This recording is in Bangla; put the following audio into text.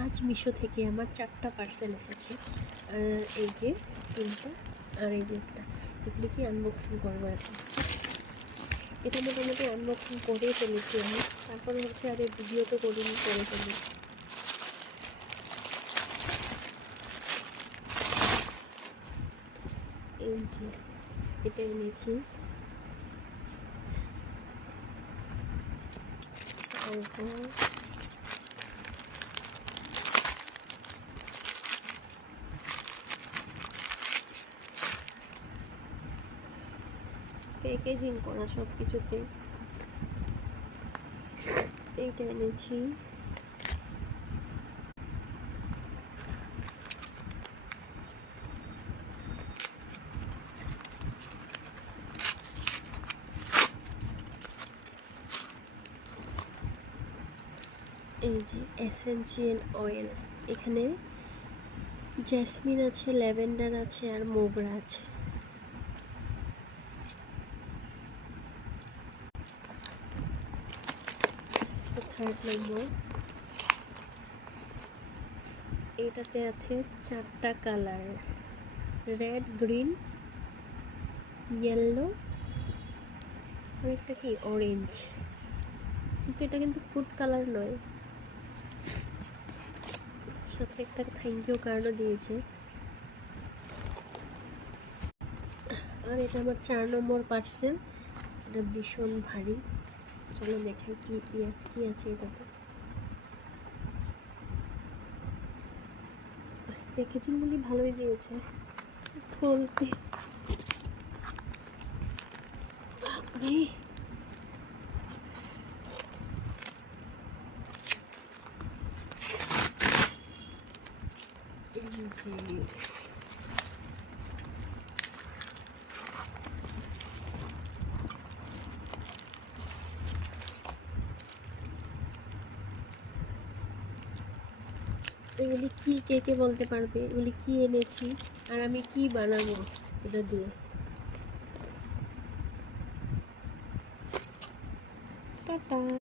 আজ মিশো থেকে আমার 4টা পার্সেল এসেছে। এই যে 3টা আর এই যে একটা। এগুলি কি আনবক্সিং করবো এখন। এটা মোটামুটি আনবক্সিং করেই ফেলেছি আমি, তারপরে হচ্ছে আর এই ভিডিও তো করিনি, করে ফেলি। এই যে এটা এনেছি, প্যাকেজিং করা সব কিছুতে। এইটা এনেছি, এই যে এসেনশিয়াল অয়েল। এখানে জেসমিন আছে, ল্যাভেন্ডার আছে আর মোগরা আছে। থার্ড নম্বর, এটাতে আছে 4টা কালার, রেড, গ্রিন, ইয়েলো আর একটা কি অরেঞ্জ, কিন্তু এটা কিন্তু ফুড কালার নয়। সাথে একটা থ্যাংক ইউ কার্ডও দিয়েছে। আর এটা আমার 4 নম্বর পার্সেল। এটা ভীষণ ভারী, চলো দেখাই কি আছে এটাতে। প্যাকেজিংগুলি ভালোই দিয়েছে, খুলতে বাপরে। এগুলি কি, কে বলতে পারবে এগুলি কি এনেছি আর আমি কি বানাবো এটা দিয়ে। টাটা।